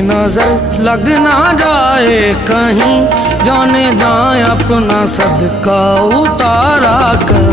मेरी नजर लग ना जाए कहीं, जाने जाए अपना सदका उतारा कर।